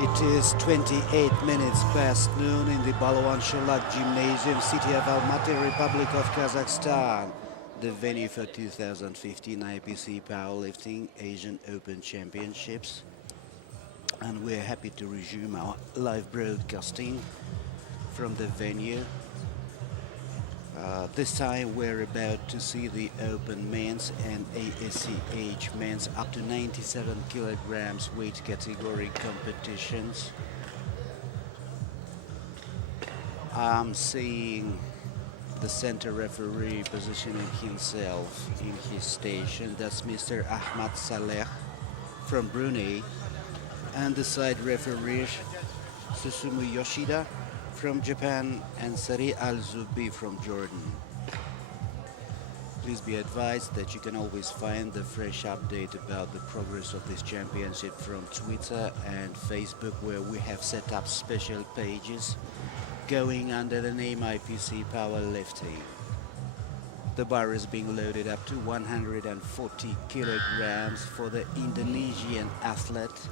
It is 28 minutes past noon in the Balwan Sholak Gymnasium, city of Almaty, Republic of Kazakhstan, the venue for 2015 IPC Powerlifting Asian Open Championships. And we're happy to resume our live broadcasting from the venue. This time we're about to see the Open Men's and ASCH Men's up to 97 kilograms weight category competitions. I'm seeing the center referee positioning himself in his station. That's Mr. Ahmad Saleh from Brunei, and the side referees Susumu Yoshida from Japan and Sari Al-Zubi from Jordan. Please be advised that you can always find the fresh update about the progress of this championship from Twitter and Facebook, where we have set up special pages going under the name IPC Powerlifting. The bar is being loaded up to 140 kilograms for the Indonesian athlete,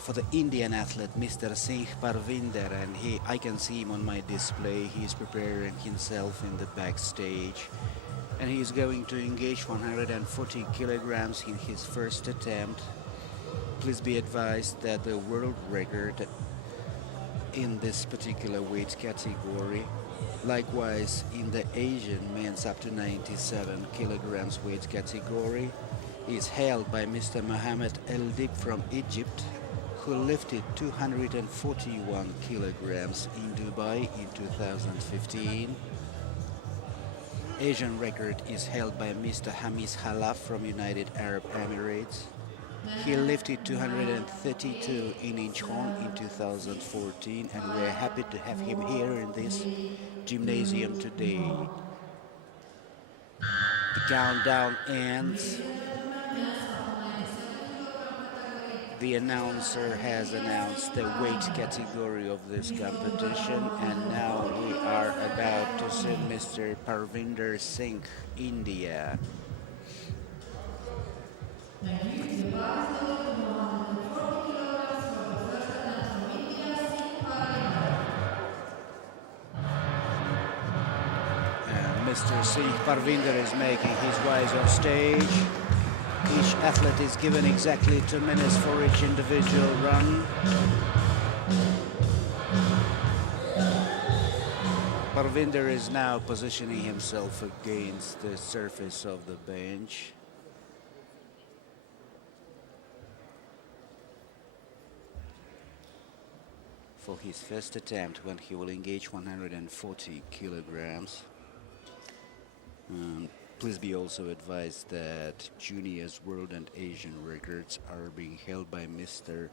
for the Indian athlete, Mr. Singh Parvinder, and I can see him on my display. He's preparing himself in the backstage, and he's going to engage 140 kilograms in his first attempt. Please be advised that the world record in this particular weight category, likewise in the Asian men's up to 97 kilograms weight category, is held by Mr. Mohammed El-Dib from Egypt, who lifted 241 kilograms in Dubai in 2015. Asian record is held by Mr. Hamis Khalaf from United Arab Emirates. He lifted 232 in Incheon in 2014, and we're happy to have him here in this gymnasium today. The countdown ends. The announcer has announced the weight category of this competition, and now we are about to see Mr. Parvinder Singh, India. And Mr. Singh Parvinder is making his rise on stage. Each athlete is given exactly 2 minutes for each individual run. Parvinder is now positioning himself against the surface of the bench. For his first attempt, when he will engage 140 kilograms. Please be also advised that juniors world and Asian records are being held by Mr.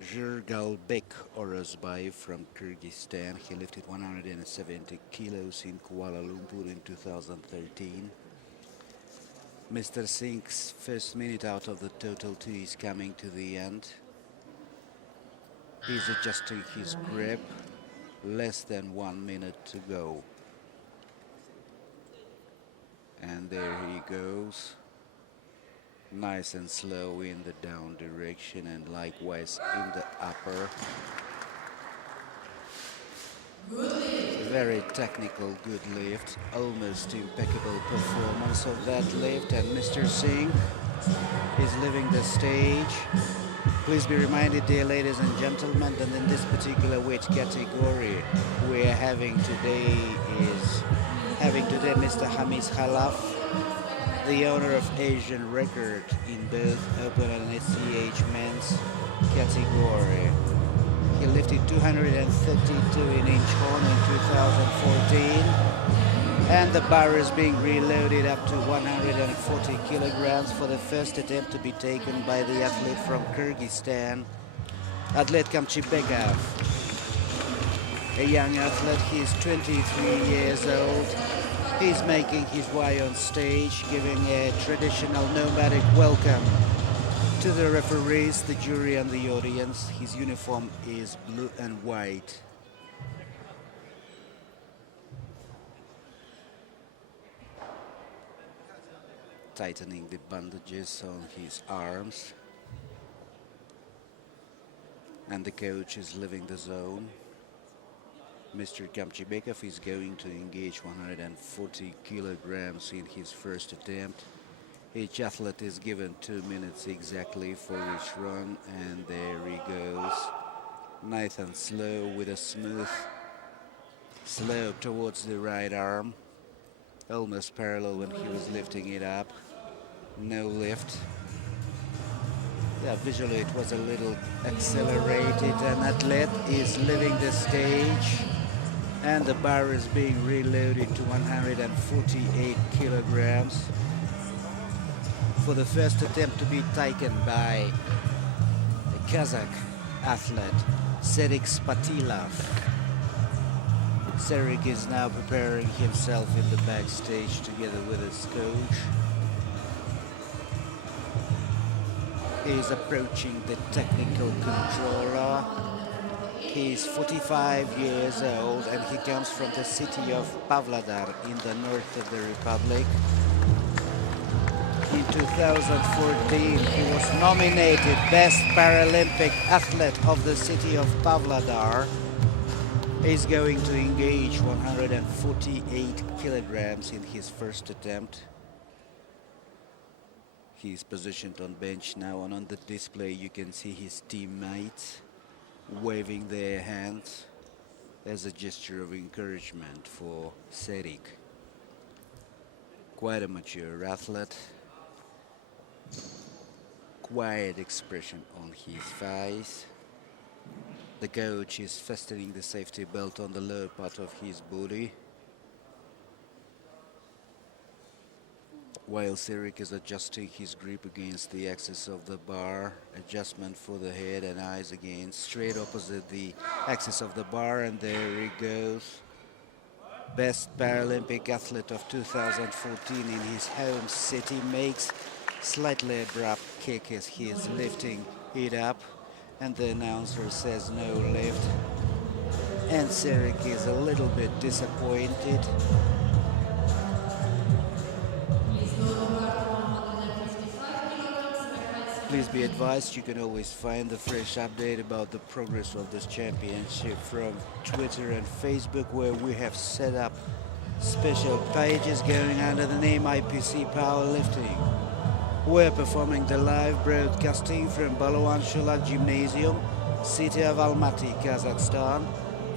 Jurgalbek Orozbay from Kyrgyzstan. He lifted 170 kilos in Kuala Lumpur in 2013. Mr. Singh's first minute out of the total 2 is coming to the end. He's adjusting his grip. Less than 1 minute to go. And there he goes, nice and slow in the down direction, and likewise in the upper. Very technical, good lift, almost impeccable performance of that lift, and Mr. Singh is leaving the stage. Please be reminded, dear ladies and gentlemen, that in this particular weight category we are having today Mr. Hamis Khalaf, the owner of Asian record in both Open and ASCH men's category. He lifted 232 in Incheon in 2014, and the bar is being reloaded up to 140 kilograms for the first attempt to be taken by the athlete from Kyrgyzstan, Atlet Kamchibekov. A young athlete, he is 23 years old. He's making his way on stage, giving a traditional nomadic welcome to the referees, the jury, and the audience. His uniform is blue and white. tightening the bandages on his arms. And the coach is leaving the zone. Mr. Kamchibekov is going to engage 140 kilograms in his first attempt. Each athlete is given 2 minutes exactly for each run, and there he goes. Nice and slow with a smooth slope towards the right arm. Almost parallel when he was lifting it up. No lift. Yeah, visually it was a little accelerated. An athlete is leaving the stage, and the bar is being reloaded to 148 kilograms for the first attempt to be taken by a Kazakh athlete, Serik Spatilov. Serik is now preparing himself in the backstage together with his coach. He is approaching the technical controller. He is 45 years old and he comes from the city of Pavlodar in the north of the Republic. In 2014, he was nominated Best Paralympic Athlete of the city of Pavlodar. He's going to engage 148 kilograms in his first attempt. He's positioned on bench now, and on the display you can see his teammates waving their hands as a gesture of encouragement for Serik. Quite a mature athlete. Quiet expression on his face. The coach is fastening the safety belt on the lower part of his body, while Serik is adjusting his grip against the axis of the bar. Adjustment for the head and eyes again, straight opposite the axis of the bar, and there he goes. Best Paralympic athlete of 2014 in his home city makes slightly abrupt kick as he is lifting it up, and the announcer says no lift, and Serik is a little bit disappointed. Please be advised, you can always find the fresh update about the progress of this championship from Twitter and Facebook, where we have set up special pages going under the name IPC Powerlifting. We're performing the live broadcasting from Balawan Shulak Gymnasium, city of Almaty, Kazakhstan,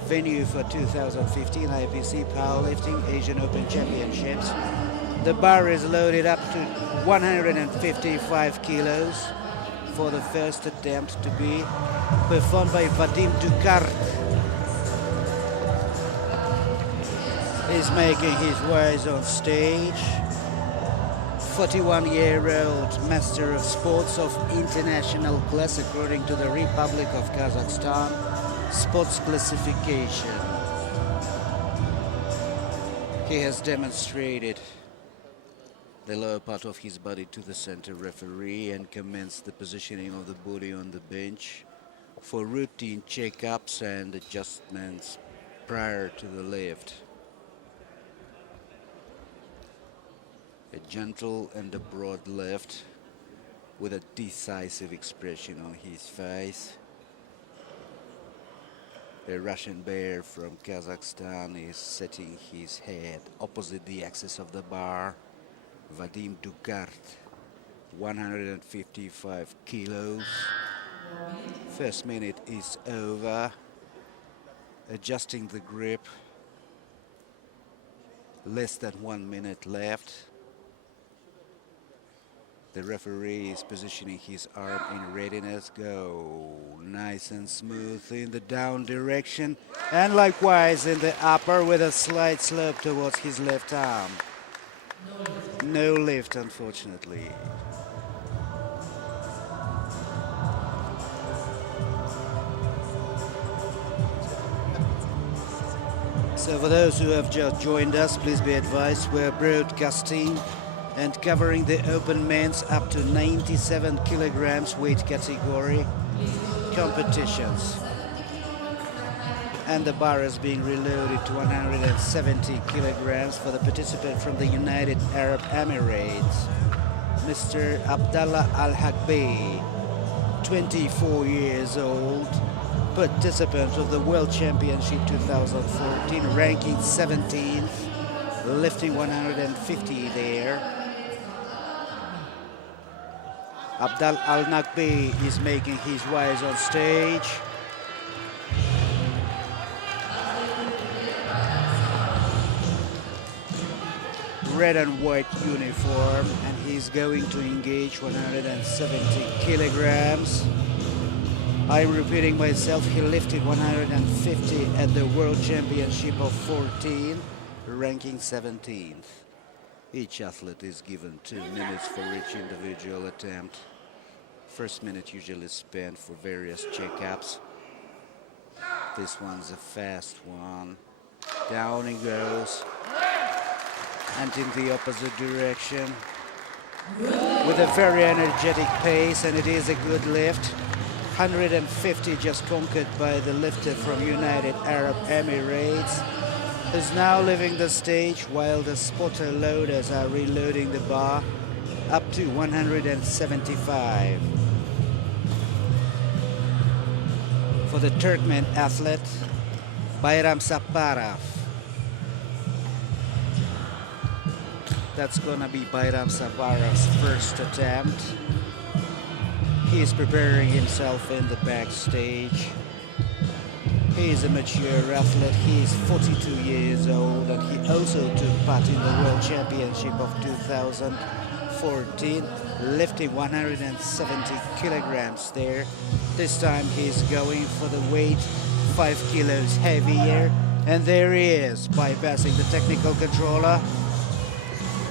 venue for 2015 IPC Powerlifting Asian Open Championships. The bar is loaded up to 155 kilos for the first attempt to be performed by Vadim Dukart. He's making his way on stage. 41-year-old master of sports of international class according to the Republic of Kazakhstan sports classification. He has demonstrated the lower part of his body to the center referee and commenced the positioning of the body on the bench for routine checkups and adjustments prior to the lift. A gentle and a broad lift with a decisive expression on his face. A Russian bear from Kazakhstan is setting his head opposite the axis of the bar. Vadim Dukart, 155 kilos. First minute is over. Adjusting the grip. Less than 1 minute left. The referee is positioning his arm in readiness. Go. Nice and smooth in the down direction, and likewise in the upper with a slight slope towards his left arm. No lift, unfortunately. So for those who have just joined us, please be advised we're broadcasting and covering the open men's up to 97 kilograms weight category competitions. And the bar is being reloaded to 170 kilograms for the participant from the United Arab Emirates. Mr. Abdallah Al-Hakbi, 24 years old, participant of the World Championship 2014, ranking 17th, lifting 150 there. Abdal Al-Nakbi is making his way on stage. Red and white uniform, and he's going to engage 170 kilograms. I'm repeating myself, he lifted 150 at the World Championship of 14, ranking 17th. Each athlete is given 2 minutes for each individual attempt. First minute usually spent for various checkups. This one's a fast one. Down he goes. And in the opposite direction. With a very energetic pace, and it is a good lift. 150 just conquered by the lifter from United Arab Emirates, who's now leaving the stage while the spotter loaders are reloading the bar up to 175. For the Turkmen athlete, Bayram Saparov. That's gonna be Bayram Saparov's first attempt. He is preparing himself in the backstage. He is a mature athlete. He is 42 years old, and he also took part in the World Championship of 2014, lifting 170 kilograms there. This time he's going for the weight 5 kilos heavier, and there he is, bypassing the technical controller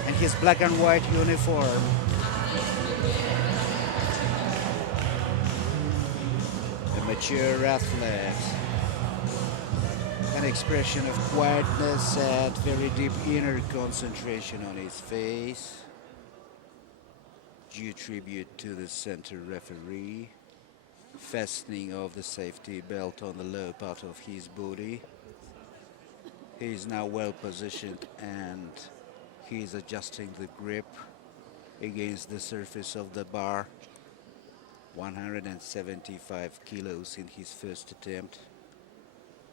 and his black and white uniform. A mature athlete. An expression of quietness and very deep inner concentration on his face. Due tribute to the center referee. Fastening of the safety belt on the lower part of his body. He is now well positioned, and he is adjusting the grip against the surface of the bar. 175 kilos in his first attempt.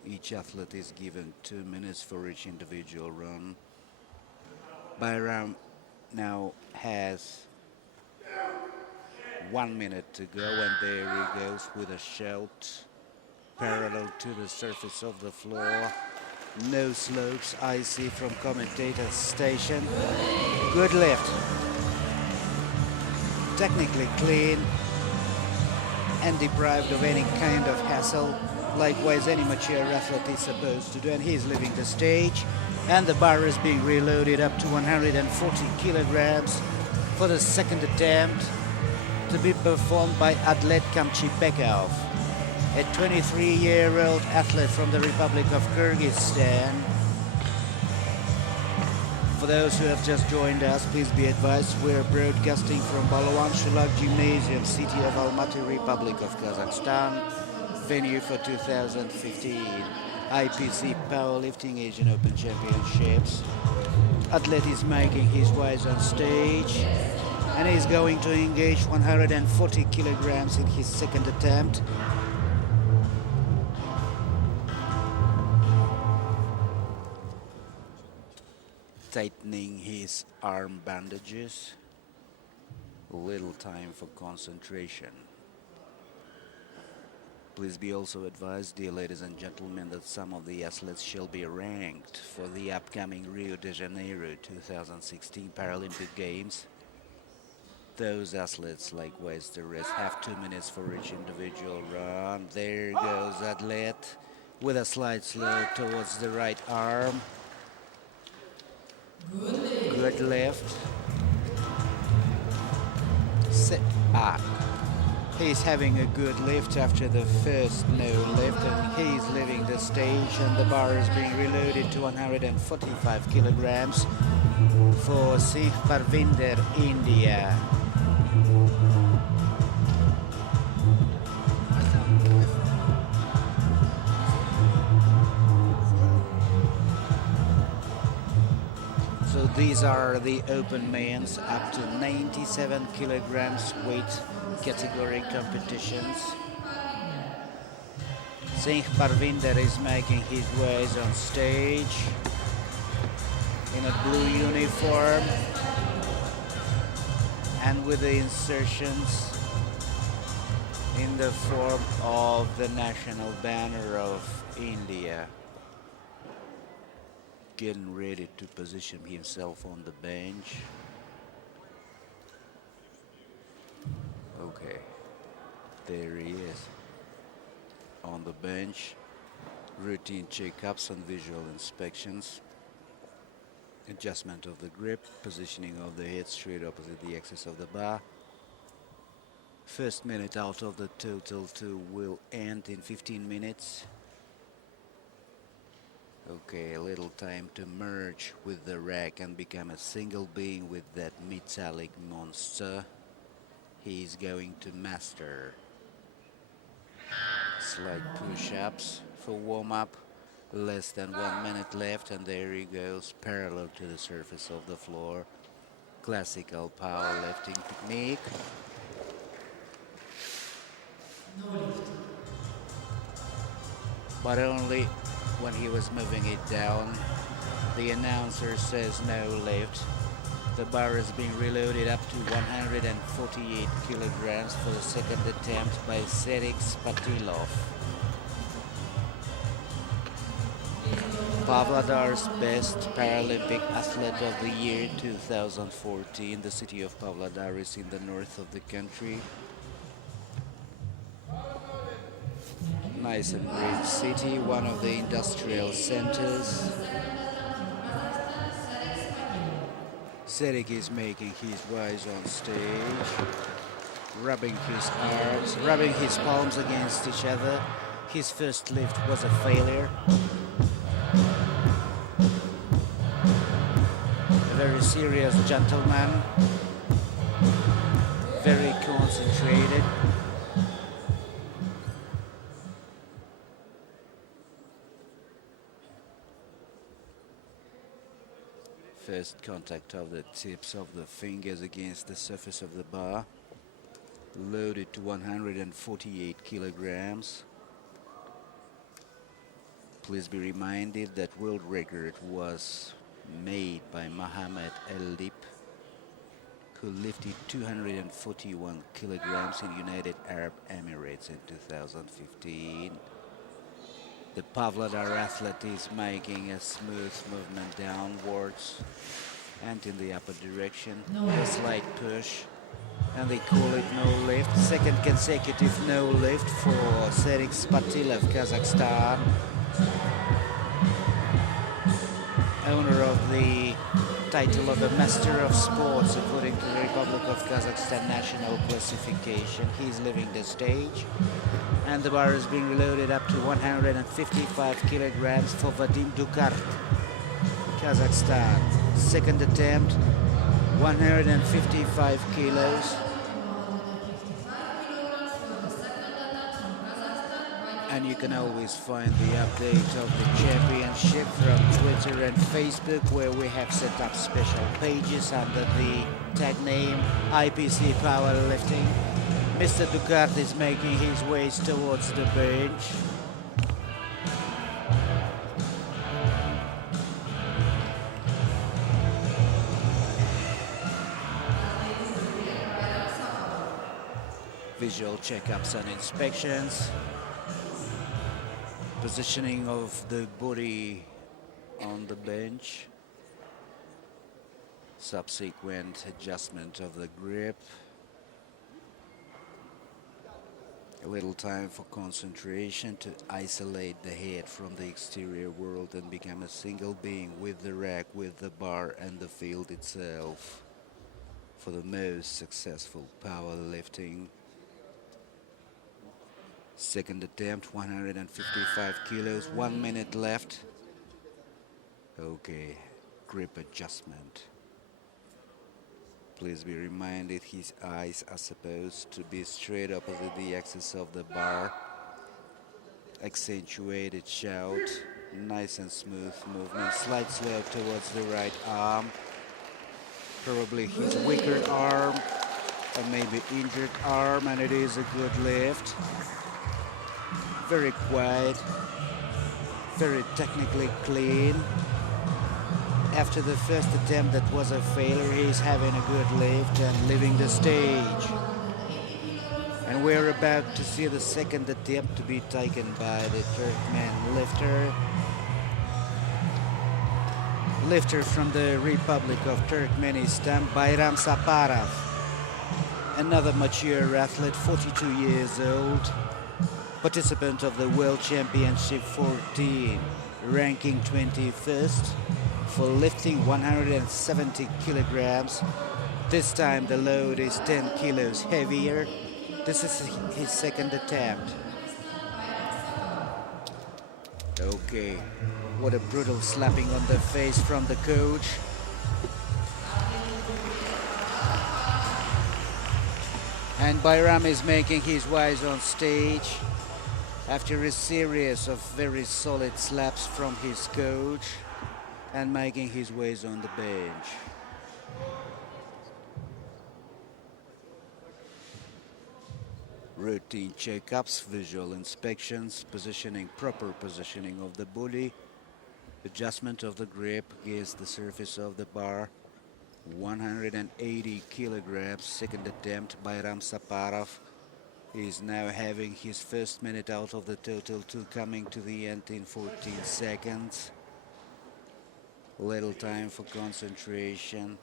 Each athlete is given 2 minutes for each individual run. Bayram now has 1 minute to go, and there he goes with a shout parallel to the surface of the floor. No slopes, I see from commentator's station. Good lift. Technically clean and deprived of any kind of hassle. Likewise, any mature athlete is supposed to do, and he's leaving the stage, and the bar is being reloaded up to 140 kilograms for the second attempt, to be performed by Adlet Kamchibekov, a 23-year-old athlete from the Republic of Kazakhstan. For those who have just joined us, please be advised we're broadcasting from Balawan Shulak Gymnasium, city of Almaty, Republic of Kazakhstan. Venue for 2015 IPC Powerlifting Asian Open Championships. Athlete is making his way on stage, and he's going to engage 140 kilograms in his second attempt. Tightening his arm bandages. Little time for concentration. Please be also advised, dear ladies and gentlemen, that some of the athletes shall be ranked for the upcoming Rio de Janeiro 2016 Paralympic Games. Those athletes, likewise the rest, have 2 minutes for each individual run. There goes athlete with a slight slope towards the right arm. Good lift. He's having a good lift after the first no lift, and he's leaving the stage, and the bar is being reloaded to 145 kilograms for Sikh Parvinder, India. So These are the open men's up to 97 kilograms weight category competitions. Singh Parvinder is making his ways on stage in a blue uniform and with the insertions in the form of the national banner of India. Getting ready to position himself on the bench. Okay, there he is on the bench. Routine checkups and visual inspections. Adjustment of the grip, positioning of the head straight opposite the axis of the bar. First minute out of the total two will end in 15 minutes. Okay, a little time to merge with the rack and become a single being with that metallic monster he's going to master. Slight push-ups for warm-up. Less than 1 minute left, and there he goes, parallel to the surface of the floor. Classical powerlifting technique. But only when he was moving it down, the announcer says no lift. The bar is being reloaded up to 148 kilograms for the second attempt by Serik Spatilov. Pavlodar's best Paralympic athlete of the year 2014. The city of Pavlodar is in the north of the country. Nice and rich city, one of the industrial centers. Serik is making his ways on stage, rubbing his arms, rubbing his palms against each other. His first lift was a failure. A very serious gentleman, very concentrated. First contact of the tips of the fingers against the surface of the bar. Loaded to 148 kilograms. Please be reminded that world record was made by Mohammed El-Lip, who lifted 241 kilograms in United Arab Emirates in 2015. The Pavlodar athlete is making a smooth movement downwards and in the upper direction. A slight push, and they call it no lift. Second consecutive no lift for Serik Spatilov, Kazakhstan. Owner of the title of the Master of Sports according to the Republic of Kazakhstan national classification. He's leaving the stage, and the bar is being reloaded up to 155 kilograms for Vadim Dukart, Kazakhstan. Second attempt, 155 kilos. And you can always find the update of the championship from Twitter and Facebook, where we have set up special pages under the tag name IPC Powerlifting. Mr. Dukart is making his ways towards the bench. Visual checkups and inspections. Positioning of the body on the bench. Subsequent adjustment of the grip. A little time for concentration to isolate the head from the exterior world and become a single being with the rack, with the bar and the field itself for the most successful powerlifting. Second attempt, 155 kilos, 1 minute left. Okay, grip adjustment. Please be reminded his eyes are supposed to be straight opposite the axis of the bar. Accentuated shout, nice and smooth movement, slight slope towards the right arm. probably his weaker arm or maybe injured arm, and it is a good lift. Very quiet, very technically clean. After the first attempt that was a failure, he's having a good lift and leaving the stage. And we're about to see the second attempt to be taken by the Turkmen lifter. Lifter from the Republic of Turkmenistan, Bayram Saparov. Another mature athlete, 42 years old. Participant of the World Championship 14, ranking 21st for lifting 170 kilograms. This time the load is 10 kilos heavier. This is his second attempt. Okay, what a brutal slapping on the face from the coach. And Bayram is making his way on stage after a series of very solid slaps from his coach and making his way on the bench. Routine checkups, visual inspections, proper positioning of the body, adjustment of the grip against the surface of the bar. 180 kilograms, second attempt. Bayram Saparov is now having his first minute out of the total two, coming to the end in 14 seconds. Little time for concentration.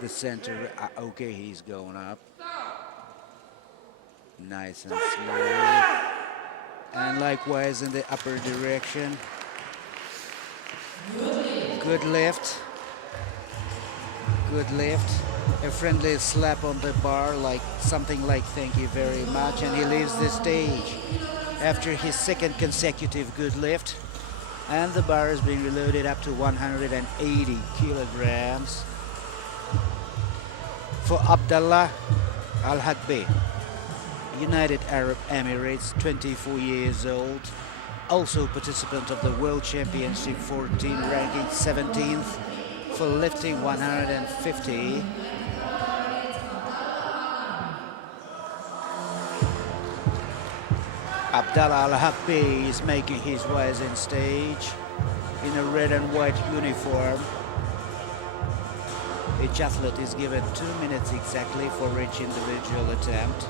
The center, okay, he's going up. Nice and smooth. And likewise in the upper direction. Good lift. Good lift. A friendly slap on the bar, like something like "thank you very much," and he leaves the stage after his second consecutive good lift. And the bar is being reloaded up to 180 kilograms for Abdallah Al-Hakbi, United Arab Emirates, 24 years old, also participant of the World Championship 14, ranking 17th for lifting 150. Abdallah Al-Hakbi is making his way on stage in a red and white uniform. Each athlete is given 2 minutes exactly for each individual attempt.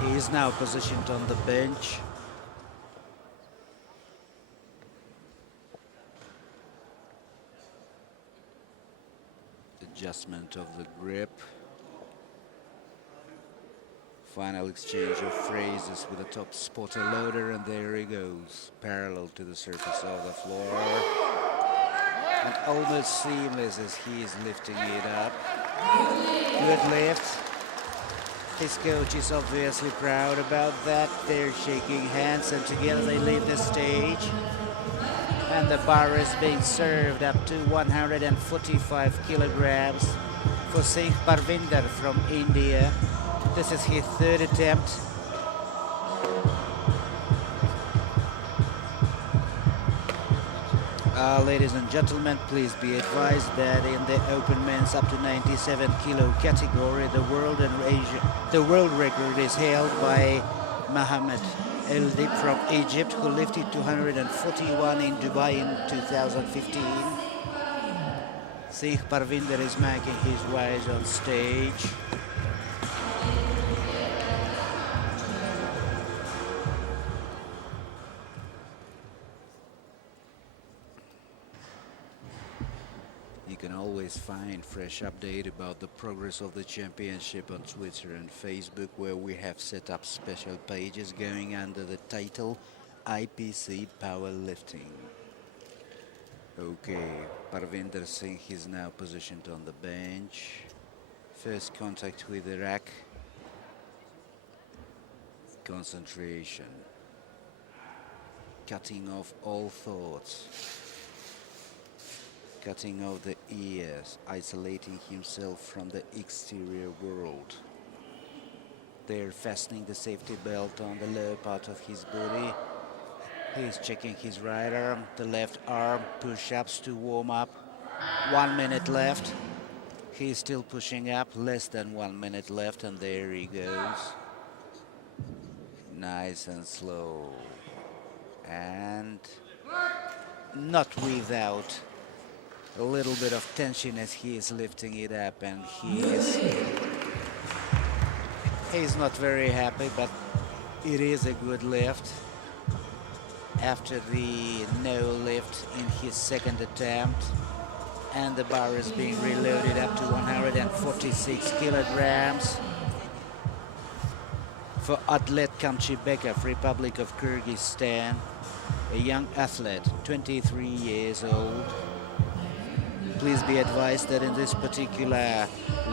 He is now positioned on the bench. Adjustment of the grip. Final exchange of phrases with the top spotter loader, and there he goes, parallel to the surface of the floor. And almost seamless as he is lifting it up. Good lift. His coach is obviously proud about that. They're shaking hands and together they leave the stage. And the bar is being served up to 145 kilograms for Singh Parvinder from India. This is his third attempt. Ladies and gentlemen, please be advised that in the open men's up to 97 kilo category, the world record is held by Mohammed El-Dib from Egypt, who lifted 241 in Dubai in 2015. Singh Parvinder is making his way on stage. You can always find fresh update about the progress of the championship on Twitter and Facebook, where we have set up special pages going under the title IPC Powerlifting. Okay, Parvinder Singh is now positioned on the bench. First contact with the rack. Concentration. Cutting off all thoughts. Cutting off the ears, isolating himself from the exterior world. They're fastening the safety belt on the lower part of his body. He's checking his right arm, the left arm, push-ups to warm up. 1 minute left. He's still pushing up, less than 1 minute left, and there he goes. Nice and slow. And not without a little bit of tension as he is lifting it up, and he's not very happy, but it is a good lift. After the no lift in his second attempt, and the bar is being reloaded up to 146 kilograms. For athlete Kamchibekov, Republic of Kazakhstan, a young athlete, 23 years old. Please be advised that in this particular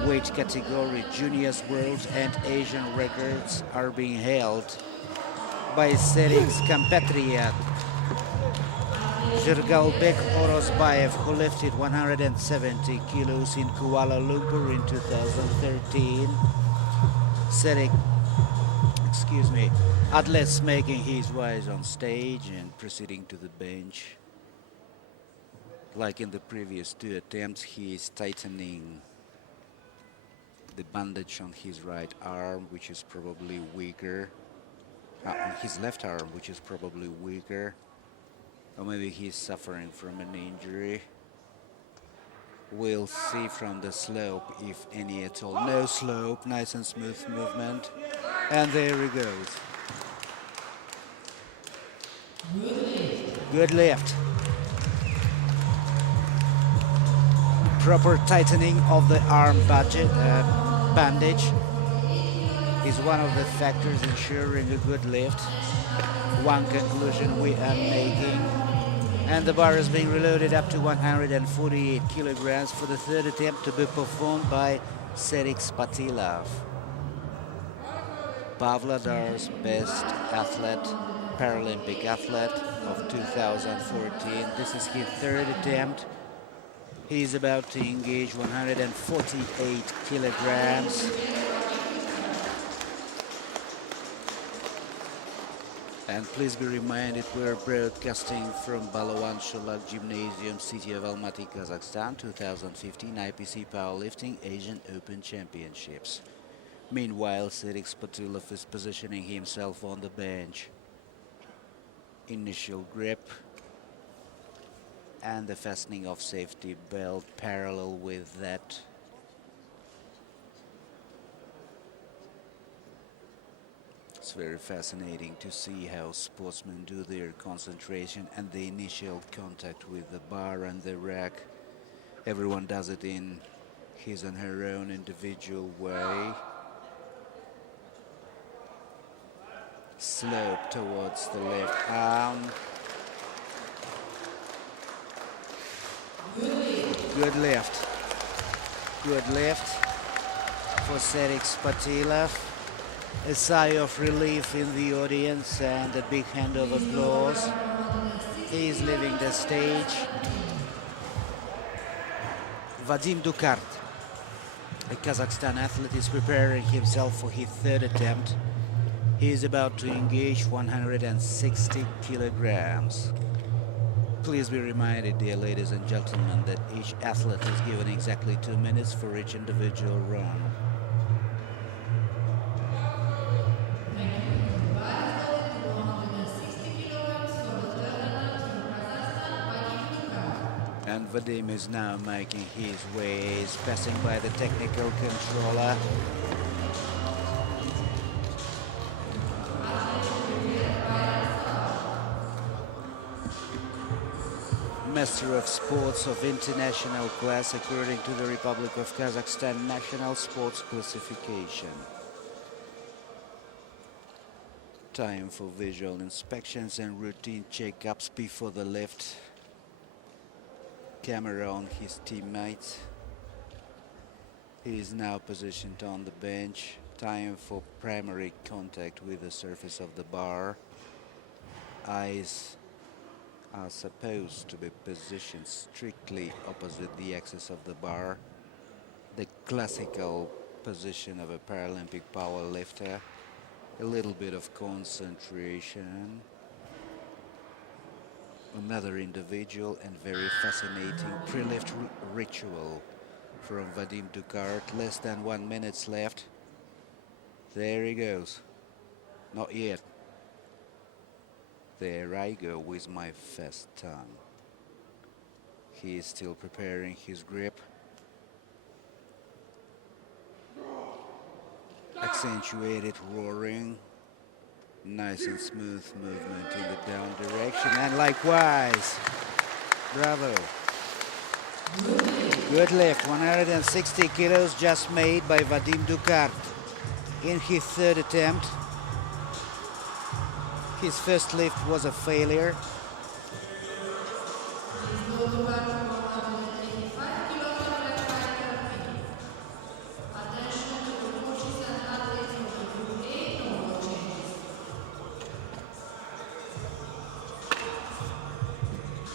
weight category, juniors, world and Asian records are being held by Serik's compatriot Zhirgalbek Orozbayev, who lifted 170 kilos in Kuala Lumpur in 2013. Serik, athletes making his way on stage and proceeding to the bench. Like in the previous two attempts, he is tightening the bandage on his right arm, which is probably weaker. On his left arm, which is probably weaker. Or maybe he's suffering from an injury. We'll see from the slope, if any at all. No slope, nice and smooth movement. And there he goes. Good lift. Proper tightening of the arm bandage is one of the factors ensuring a good lift. One conclusion we are making. And the bar is being reloaded up to 148 kilograms for the third attempt to be performed by Serik Spatilov. Pavlodar's best athlete, Paralympic athlete of 2014. This is his third attempt. He is about to engage 148 kilograms. And please be reminded, we're broadcasting from Balawan Sholak Gymnasium, city of Almaty, Kazakhstan, 2015 IPC Powerlifting Asian Open Championships. Meanwhile, Serik Spatilov is positioning himself on the bench. Initial grip and the fastening of safety belt parallel with that. It's very fascinating to see how sportsmen do their concentration and the initial contact with the bar and the rack. Everyone does it in his and her own individual way. Slope towards the left arm. Good lift. Good lift for Serik Spatilov. A sigh of relief in the audience and a big hand of applause. He is leaving the stage. Vadim Dukart, a Kazakhstan athlete, is preparing himself for his third attempt. He is about to engage 160 kilograms. Please be reminded, dear ladies and gentlemen, that each athlete is given exactly 2 minutes for each individual run. And Vadim is now making his way, he's passing by the technical controller. Master of Sports of International Class according to the Republic of Kazakhstan National Sports Classification. Time for visual inspections and routine checkups before the lift. Camera on his teammates. He is now positioned on the bench. Time for primary contact with the surface of the bar. Eyes are supposed to be positioned strictly opposite the axis of the bar, the classical position of a Paralympic powerlifter. A little bit of concentration. Another individual and very fascinating pre-lift ritual from Vadim Ducart. Less than 1 minute left. There he goes. Not yet. There I go with my fast tongue. He is still preparing his grip. Accentuated roaring. Nice and smooth movement in the down direction, and likewise. Bravo. Good lift. 160 kilos just made by Vadim Ducart in his third attempt. His first lift was a failure.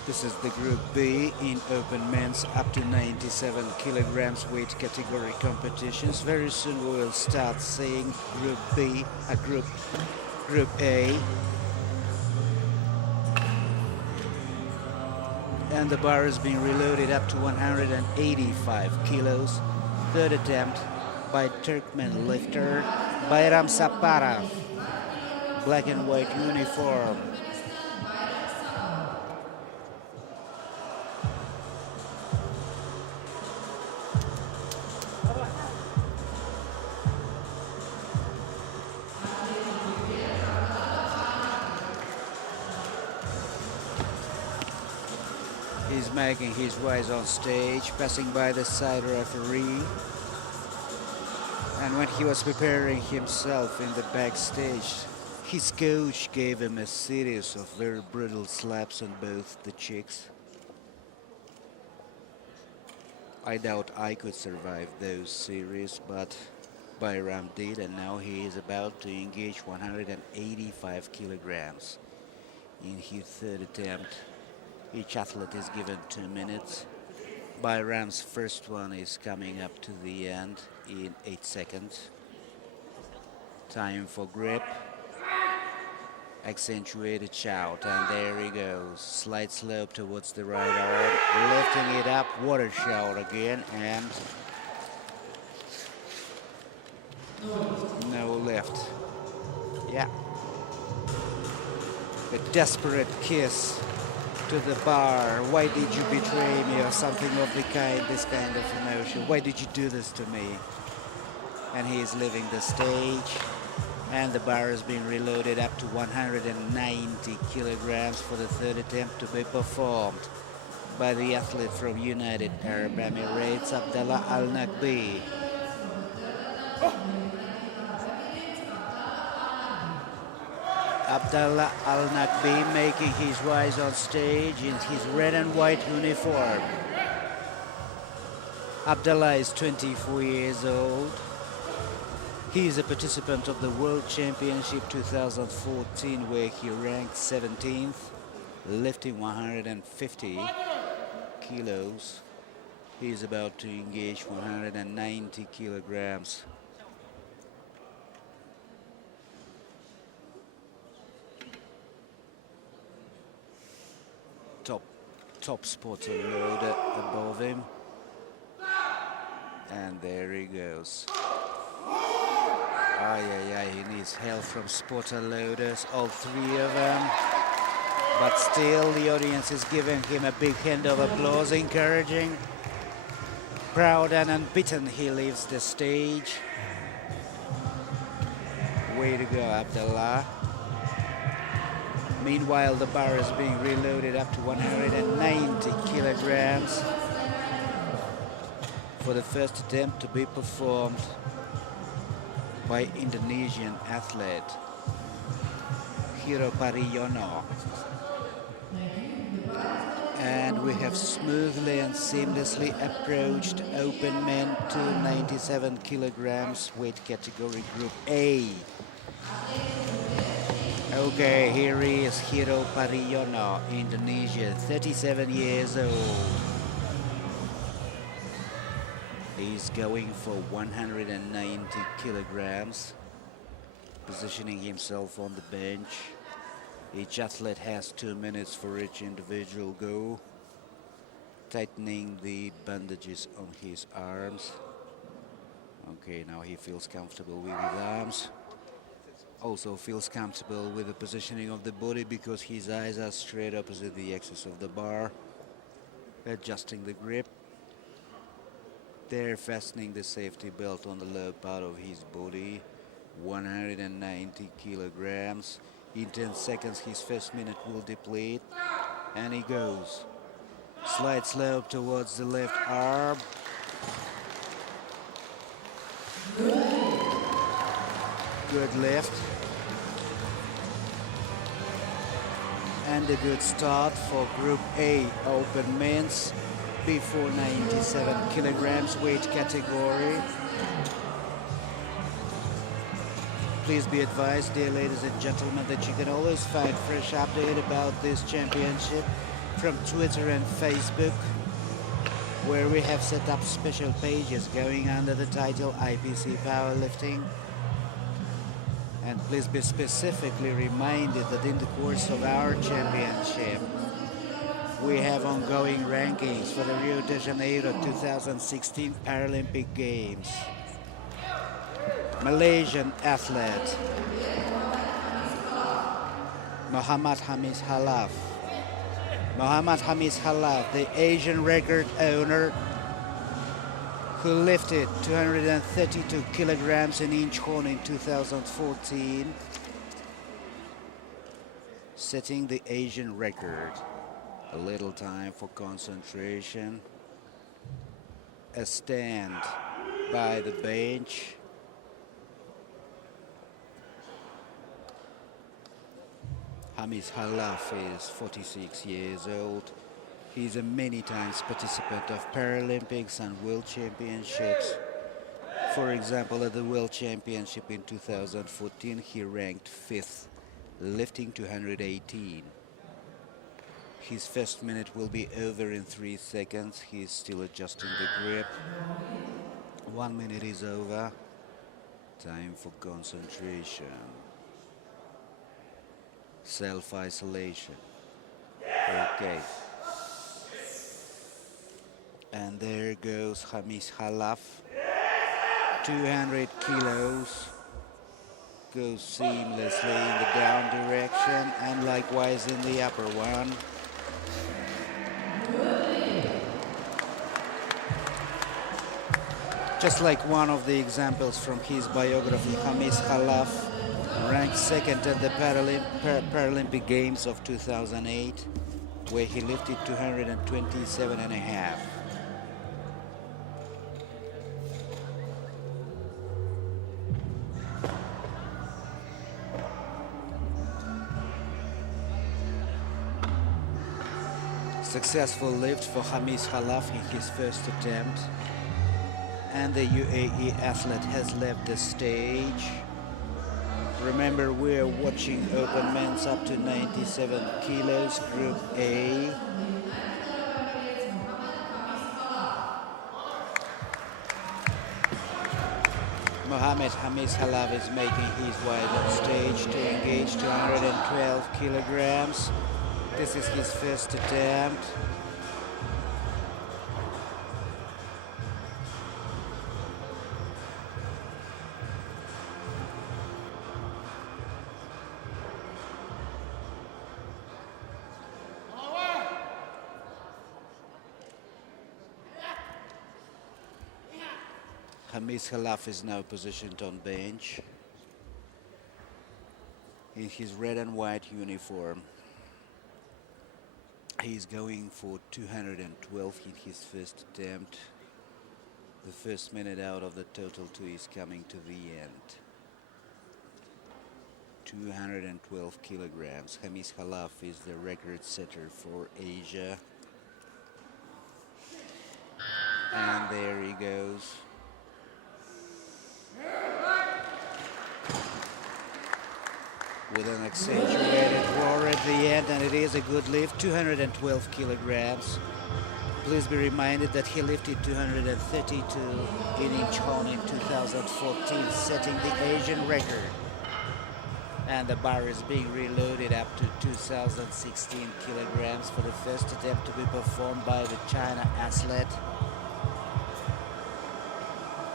This is the Group B in open men's up to 97 kilograms weight category competitions. Very soon we will start seeing Group B, Group A. And the bar is being reloaded up to 185 kilos. Third attempt by Turkmen lifter Bayram Saparov. Black and white uniform. He's making his way on stage, passing by the side referee. And when he was preparing himself in the backstage, his coach gave him a series of very brutal slaps on both the cheeks. I doubt I could survive those series, but Bayram did, and now he is about to engage 185 kilograms in his third attempt. Each athlete is given 2 minutes. Bayram's first one is coming up to the end in 8 seconds. Time for grip. Accentuated shout, and there he goes. Slight slope towards the right arm, lifting it up, water shout again, and no lift. Yeah. A desperate kiss to the bar. Why did you betray me, or something of the kind, this kind of emotion. Why did you do this to me? And he is leaving the stage, and the bar is being reloaded up to 190 kilograms for the third attempt to be performed by the athlete from United Arab Emirates, Abdallah Al-Naqbi. Abdallah Al-Naqbi making his rise on stage in his red and white uniform. Abdallah is 24 years old. He is a participant of the World Championship 2014, where he ranked 17th, lifting 150 kilos. He is about to engage 190 kilograms. Top spotter loader above him, and there he goes. He needs help from spotter loaders, all three of them, but still the audience is giving him a big hand of applause, encouraging. Proud and unbeaten, he leaves the stage. Way to go, Abdallah. Meanwhile, the bar is being reloaded up to 190 kilograms for the first attempt to be performed by Indonesian athlete Hiro Pariono. And we have smoothly and seamlessly approached open men to 97 kilograms weight category Group A. Okay, here is Hiro Pariono, Indonesia, 37 years old. He's going for 190 kilograms, positioning himself on the bench. Each athlete has 2 minutes for each individual go. Tightening the bandages on his arms. Okay, now he feels comfortable with his arms. Also feels comfortable with the positioning of the body because his eyes are straight opposite the axis of the bar. Adjusting the grip. They're fastening the safety belt on the lower part of his body. 190 kilograms. In 10 seconds, his first minute will deplete. And he goes. Slight slope towards the left arm. Good lift. And a good start for Group A Open Men's before 97 kilograms weight category. Please be advised, dear ladies and gentlemen, that you can always find fresh update about this championship from Twitter and Facebook, where we have set up special pages going under the title IPC Powerlifting. And please be specifically reminded that in the course of our championship, we have ongoing rankings for the Rio de Janeiro 2016 Paralympic Games. Malaysian athlete Muhammad Hamis Halaf. Muhammad Hamis Halaf, the Asian record owner, who lifted 232 kilograms in Incheon in 2014, setting the Asian record. A little time for concentration. A stand by the bench. Hamis Halaf is 46 years old. He's a many times participant of Paralympics and World Championships. For example, at the World Championship in 2014, he ranked 5th, lifting 218. His first minute will be over in 3 seconds. He's still adjusting the grip. 1 minute is over. Time for concentration. Self-isolation. Okay. And there goes Hamis Halaf. 200 kilos. Goes seamlessly in the down direction and likewise in the upper one. Just like one of the examples from his biography, Hamis Halaf ranked 2nd at the Paralympic Games of 2008, where he lifted 227.5. Successful lift for Hamis Halaf in his first attempt, and the UAE athlete has left the stage. Remember, we're watching open men's up to 97 kilos, Group A. Mohammed Hamis Halaf is making his way on stage to engage 212 kilograms. This is his first attempt. Hamis Halaf is now positioned on bench in his red and white uniform. He's going for 212 in his first attempt. The first minute out of the total 2 is coming to the end. 212 kilograms. Hamis Halaf is the record setter for Asia. And there he goes. With an accentuated roar at the end, and it is a good lift, 212 kilograms. Please be reminded that he lifted 232 in Incheon in 2014, setting the Asian record. And the bar is being reloaded up to 2016 kilograms for the first attempt to be performed by the China athlete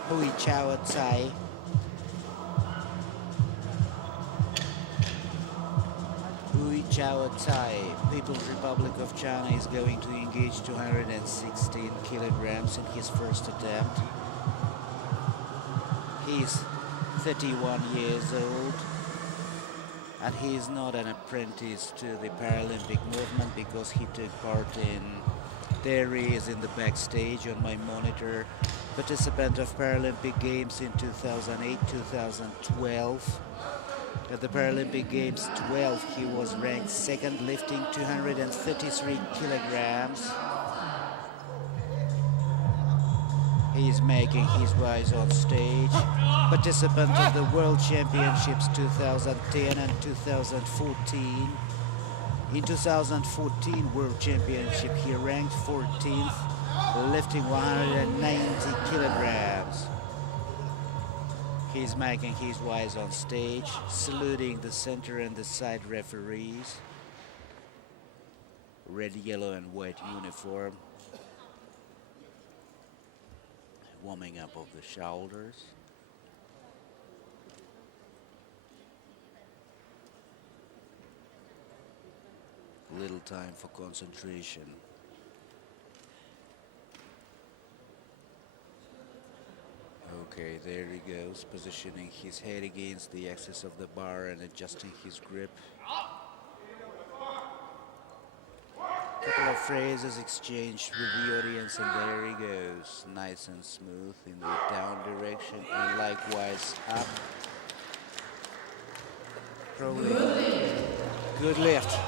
Hui Chao Tsai. Hui Chao Tsai, People's Republic of China, is going to engage 216 kilograms in his first attempt. He's 31 years old, and he is not an apprentice to the Paralympic movement because he took part in, there he is in the backstage on my monitor, participant of Paralympic Games in 2008, 2012. At the Paralympic Games 12, he was ranked second, lifting 233 kilograms. He is making his rise on stage. Participant of the World Championships 2010 and 2014. In 2014 World Championship, he ranked 14th, lifting 190 kilograms. He's making his rise on stage, saluting the center and the side referees. Red, yellow and white uniform. Warming up of the shoulders. Little time for concentration. Okay, there he goes, positioning his head against the axis of the bar and adjusting his grip. Couple of phrases exchanged with the audience, and there he goes, nice and smooth in the down direction and likewise up. Probably good lift.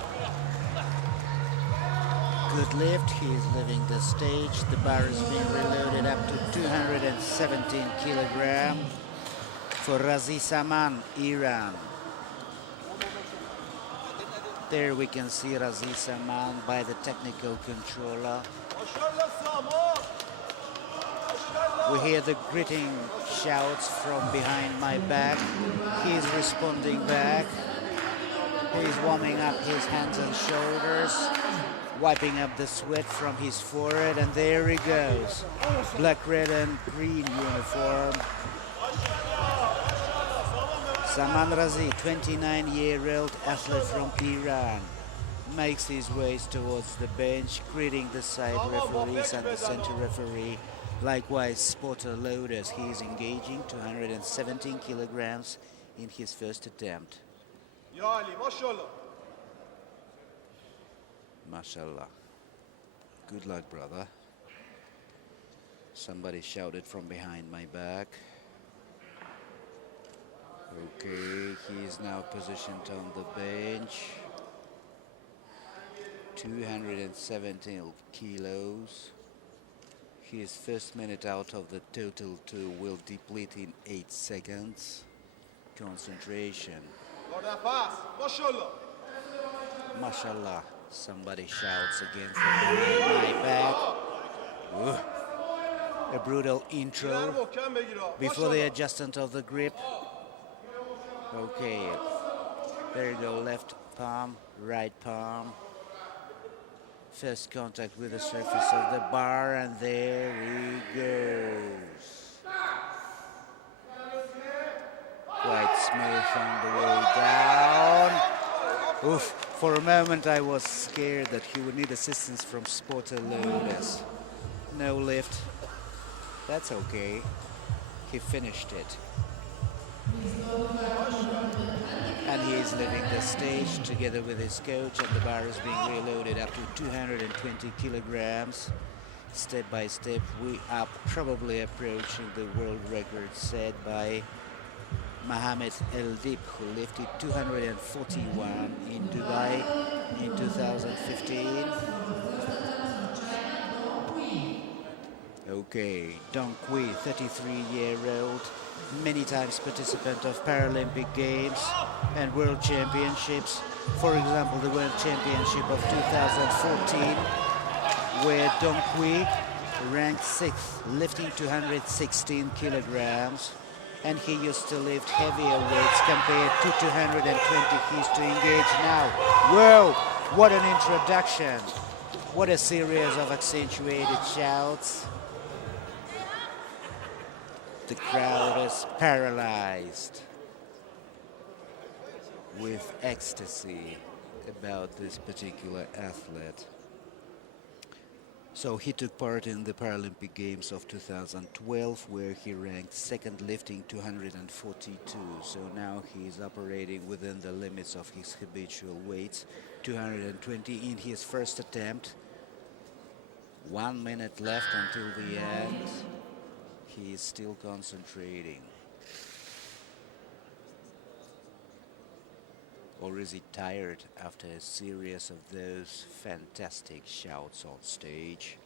Good lift. He is leaving the stage. The bar is being reloaded up to 217 kilogram for Razi Saman, Iran. There we can see Razi Saman by the technical controller. We hear the greeting shouts from behind my back. He is responding back. He is warming up his hands and shoulders, wiping up the sweat from his forehead, and there he goes. Black, red and green uniform. Saman Razi, 29-year-old athlete from Iran, makes his way towards the bench, greeting the side referees and the center referee. Likewise, spotter loaders. He is engaging 217 kilograms in his first attempt. Mashallah. Good luck, brother. Somebody shouted from behind my back. Okay, he is now positioned on the bench. 217 kilos. His first minute out of the total 2 will deplete in 8 seconds. Concentration. Mashallah. Somebody shouts again from behind my back. A brutal intro before the adjustment of the grip. Okay, there you go, left palm, right palm. First contact with the surface of the bar, and there he goes. Quite smooth on the way down. Oof, for a moment I was scared that he would need assistance from spotter loaders. No lift. That's okay. He finished it. And he is leaving the stage together with his coach, and the bar is being reloaded up to 220 kilograms. Step by step, we are probably approaching the world record set by Mohamed El-Dib, who lifted 241 in Dubai in 2015. Okay, Dong Kui, 33-year-old, many times participant of Paralympic Games and World Championships. For example, the World Championship of 2014, where Dong Kui ranked 6th, lifting 216 kilograms. and he used to lift heavier weights compared to 220 he's to engage now. Whoa, what an introduction. What a series of accentuated shouts. The crowd is paralyzed with ecstasy about this particular athlete. So he took part in the Paralympic Games of 2012, where he ranked second lifting 242. So now he is operating within the limits of his habitual weights, 220 in his first attempt. 1 minute left until the end. He is still concentrating. Or is he tired after a series of those fantastic shouts on stage?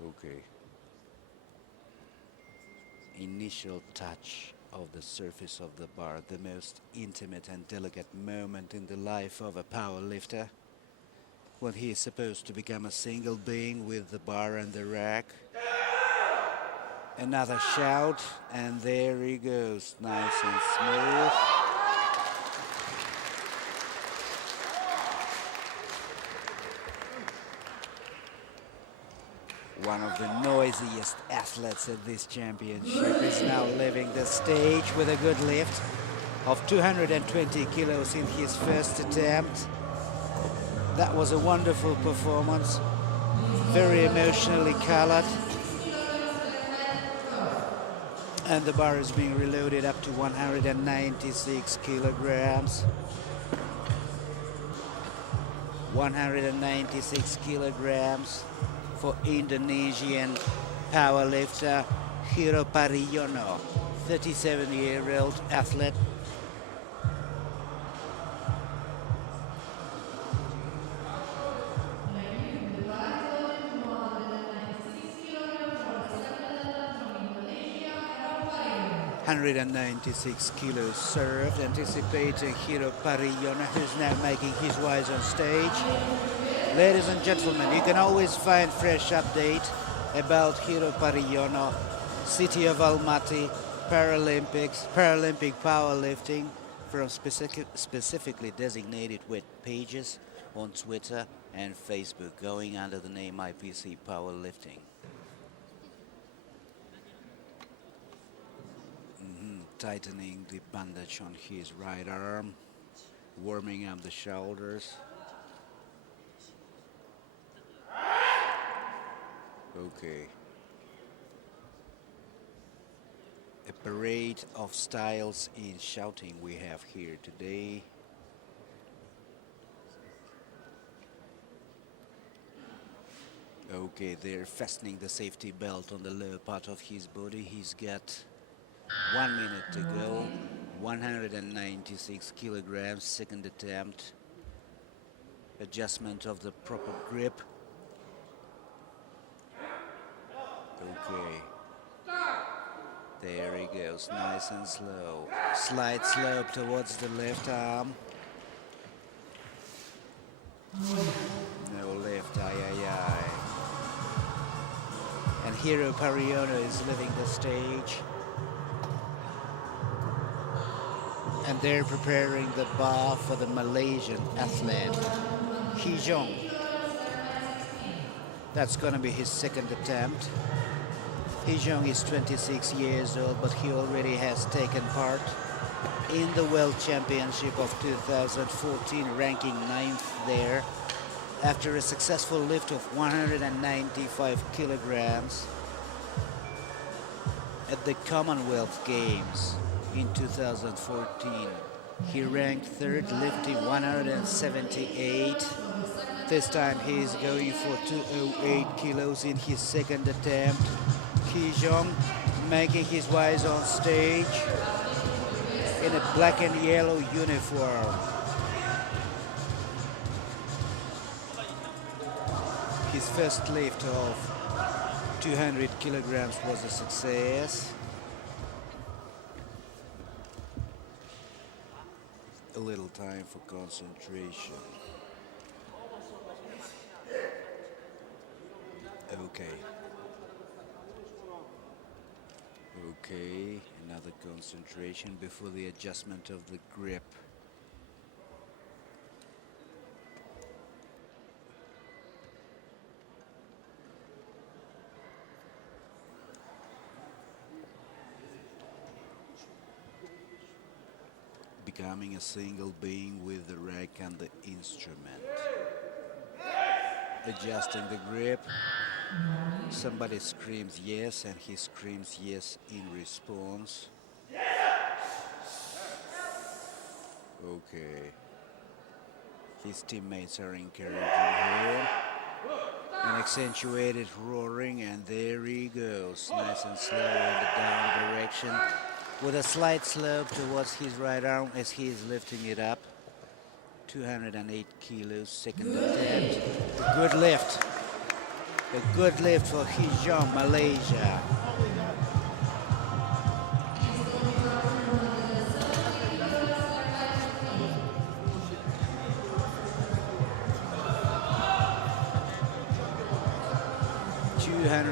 Okay. Initial touch of the surface of the bar, the most intimate and delicate moment in the life of a powerlifter, when he is supposed to become a single being with the bar and the rack. Another shout, and there he goes, nice and smooth. One of the noisiest athletes at this championship is now leaving the stage with a good lift of 220 kilos in his first attempt. That was a wonderful performance, very emotionally colored. And the bar is being reloaded up to 196 kilograms. 196 kilograms for Indonesian powerlifter Hiro Pariono, 37-year-old athlete. ...196 kilos served, anticipating Hiro Pariono, who's now making his way on stage. Ladies and gentlemen, you can always find fresh update about Hiro Pariono, City of Almaty, Paralympics, Paralympic powerlifting from specifically designated web pages on Twitter and Facebook, going under the name IPC Powerlifting. Tightening the bandage on his right arm, warming up the shoulders. Okay. A parade of styles in shouting we have here today. Okay, they're fastening the safety belt on the lower part of his body. He's got 1 minute to go. 196 kilograms, second attempt. Adjustment of the proper grip. Okay. There he goes, nice and slow. Slight slope towards the left arm. No lift, aye, aye, aye. And Hiro Pariono is leaving the stage. And they're preparing the bar for the Malaysian athlete, He Jong. That's going to be his second attempt. He Jong is 26 years old, but he already has taken part in the World Championship of 2014, ranking 9th there, after a successful lift of 195 kilograms at the Commonwealth Games in 2014. He ranked third, lifting 178. This time he is going for 208 kilos in his second attempt. He Jong making his way on stage in a black and yellow uniform. His first lift of 200 kilograms was a success. A little time for concentration. Okay. Okay, another concentration before the adjustment of the grip. Becoming a single being with the rack and the instrument. Adjusting the grip. Somebody screams yes, and he screams yes in response. Okay. His teammates are encouraging him. An accentuated roaring, and there he goes, nice and slow in the down direction, with a slight slope towards his right arm as he is lifting it up. 208 kilos, second attempt. A good lift. A good lift for Hijau, Malaysia.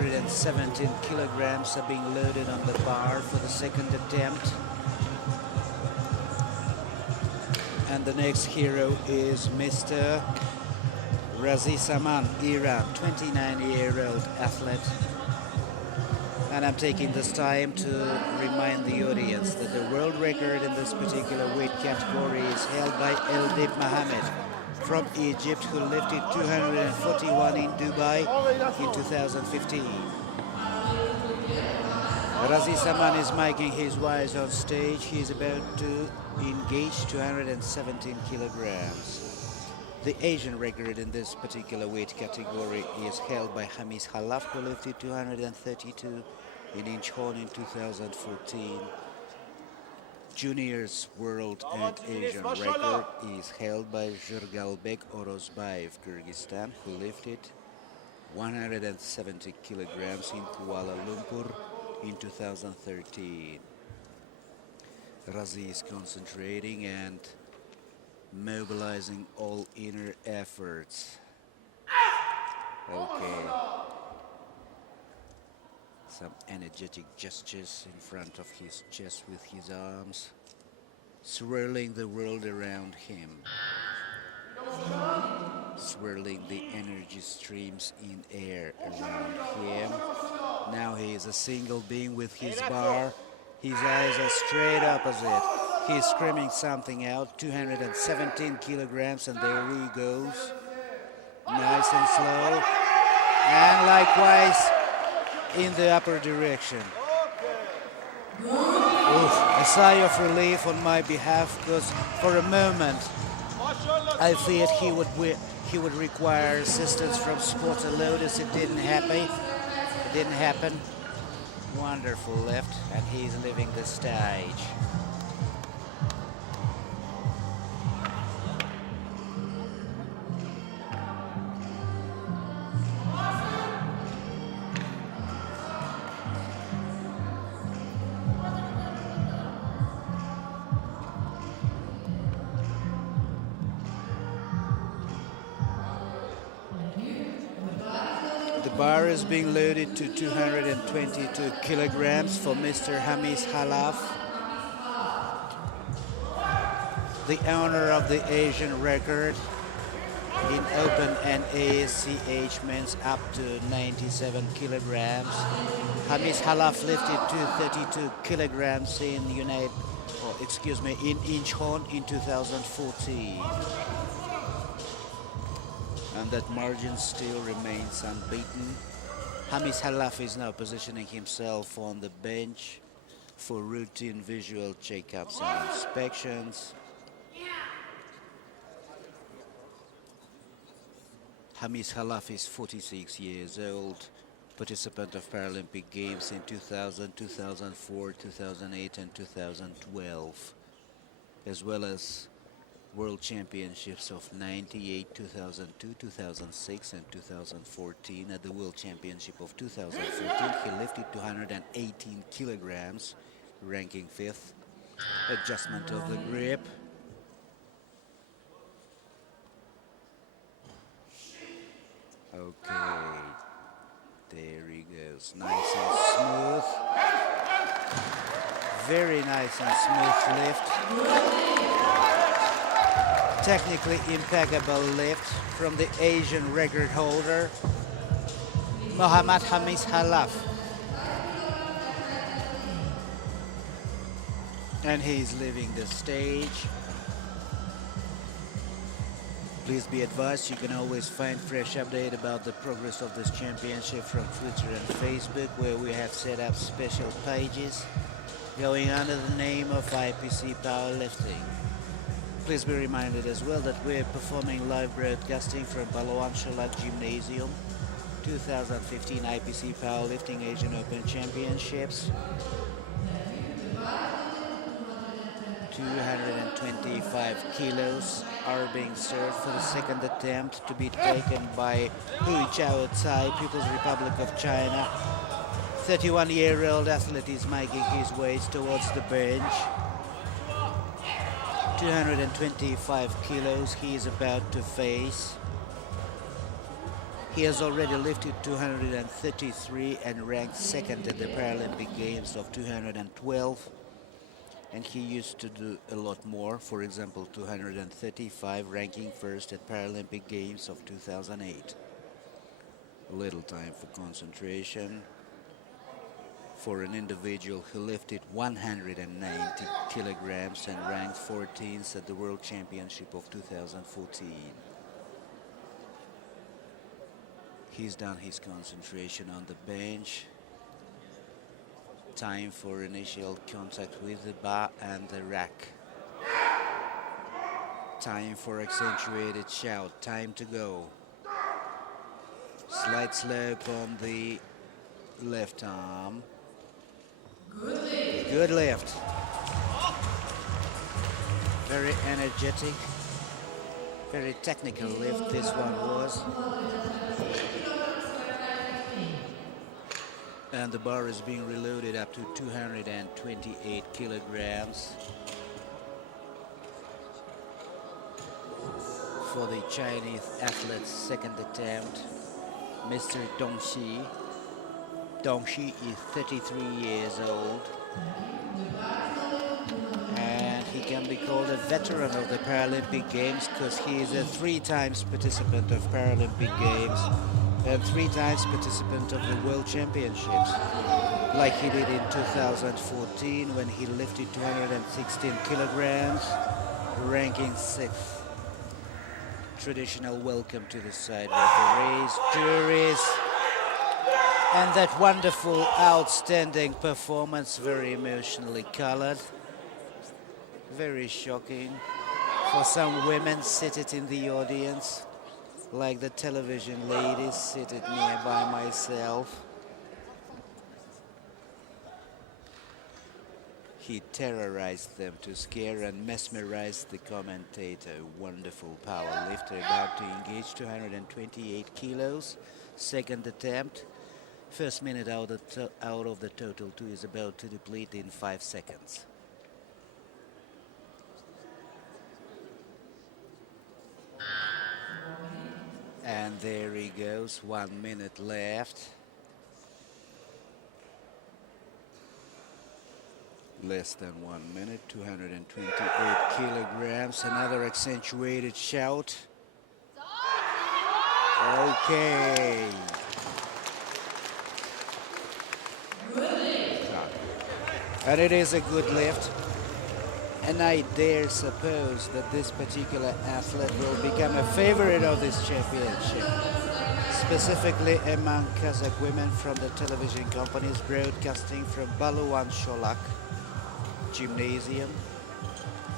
And 17 kilograms are being loaded on the bar for the second attempt. And the next hero is Mr. Razi Saman, Iran, 29-year-old athlete. And I'm taking this time to remind the audience that the world record in this particular weight category is held by Eldib Mohammed from Egypt, who lifted 241 in Dubai in 2015. Razi Saman is making his rise on stage. He is about to engage 217 kilograms. The Asian record in this particular weight category is held by Hamis Halaf, who lifted 232 in Incheon in 2014. Juniors world and Asian record is held by Jurgalbek Orozbayev, Kyrgyzstan, who lifted 170 kilograms in Kuala Lumpur in 2013. Razi is concentrating and mobilizing all inner efforts. Okay. Some energetic gestures in front of his chest with his arms, swirling the world around him, swirling the energy streams in air around him. Now he is a single being with his bar. His eyes are straight opposite. He's screaming something out. 217 kilograms, and there he goes. Nice and slow. And likewise in the upper direction. Oof, a sigh of relief on my behalf, because for a moment I feared he would require assistance from Spotter Lotus. It didn't happen. Wonderful lift, and he's leaving the stage. The bar is being loaded to 222 kilograms for Mr. Hamis Halaf, the owner of the Asian record in open and ASCH men's up to 97 kilograms. Hamis Halaf lifted 232 kilograms in Incheon in 2014. And that margin still remains unbeaten. Hamis Halaf is now positioning himself on the bench for routine visual checkups and inspections. Hamis Halaf is 46 years old, participant of Paralympic Games in 2000, 2004, 2008 and 2012, as well as World Championships of 98, 2002, 2006 and 2014. At the World Championship of 2014, he lifted 218 kilograms, ranking 5th. Adjustment of the grip. Okay, there he goes, nice and smooth. Very nice and smooth lift. Technically impeccable lift from the Asian record holder, Mohammad Hamis Halaf. And he's leaving the stage. Please be advised, you can always find fresh update about the progress of this championship from Twitter and Facebook, where we have set up special pages going under the name of IPC Powerlifting. Please be reminded as well that we're performing live broadcasting from Balawan Sholak Gymnasium, 2015 IPC Powerlifting Asian Open Championships. 225 kilos are being served for the second attempt to be taken by Hui Chao Tsai, People's Republic of China. 31-year-old athlete is making his way towards the bench. 225 kilos he is about to face. He has already lifted 233 and ranked second at the Paralympic Games of 212. And he used to do a lot more, for example 235, ranking first at Paralympic Games of 2008. A little time for concentration for an individual who lifted 190 kilograms and ranked 14th at the World Championship of 2014. He's done his concentration on the bench. Time for initial contact with the bar and the rack. Time for accentuated shout. Time to go. Slight slope on the left arm. Good lift. Very energetic. Very technical lift this one was. And the bar is being reloaded up to 228 kilograms for the Chinese athlete's second attempt, Mr. Dong Xi. Dong Xi is 33 years old, and he can be called a veteran of the Paralympic Games because he is a 3 times participant of Paralympic Games and 3 times participant of the World Championships, like he did in 2014 when he lifted 216 kilograms, ranking 6th. Traditional welcome to the side referees, juries, and that wonderful, outstanding performance, very emotionally colored, very shocking for some women seated in the audience, like the television ladies seated nearby myself. He terrorized them to scare and mesmerize the commentator. Wonderful power lifter about to engage 228 kilos. Second attempt. First minute out of the total 2 is about to deplete in 5 seconds. And there he goes, 1 minute left. Less than 1 minute, 228 kilograms. Another accentuated shout. Okay. And it is a good lift. And I dare suppose that this particular athlete will become a favorite of this championship, specifically among Kazakh women from the television companies broadcasting from Balawan Sholak Gymnasium,